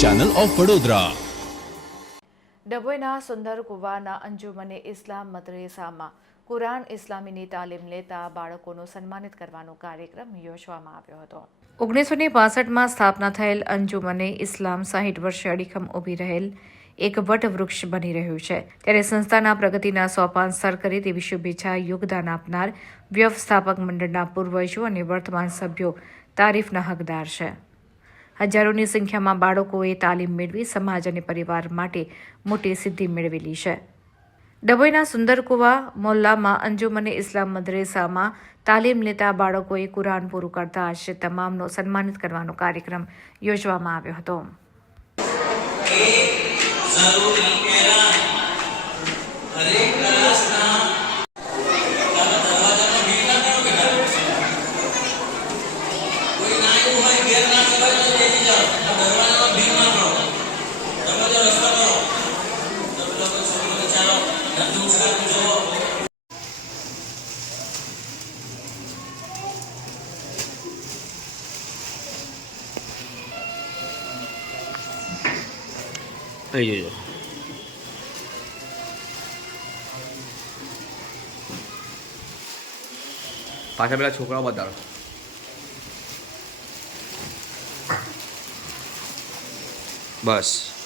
Channel of Vadodara. ડભોઈના સુંદર કુવાના અંજુમને ઇસ્લામ મદ્રેસામાં કુરાન ઇસ્લામીની તાલીમ લેતા બાળકોનું સન્માનિત કરવાનો કાર્યક્રમ યોજવામાં આવ્યો હતો. 1965માં સ્થાપના થયેલ અંજુમને ઇસ્લામ 60 વર્ષે અડીખમ ઊભી રહેલ એક વટવૃક્ષ બની રહ્યું છે. ત્યારે સંસ્થાના પ્રગતિના સોપાન સર કરે તેવી શુભેચ્છા યોગદાન આપનાર વ્યવસ્થાપક મંડળના પૂર્વજો અને વર્તમાન સભ્યો તારીફના હકદાર છે. હજારોની સંખ્યામાં બાળકોએ તાલીમ મેળવી સમાજ અને પરિવાર માટે મોટી સિદ્ધિ મેળવેલી છે. ડભોઈના સુંદરકુવા મોહલ્લામાં અંજુમને ઇસ્લામ મદ્રેસામાં તાલીમ લેતા બાળકોએ કુરાન પૂરું કરતા આશરે તમામનો સન્માનિત કરવાનો કાર્યક્રમ યોજવામાં આવ્યો હતો. અહીં જોજો. પાછા પેલા છોકરાઓ બતાડો. બસ.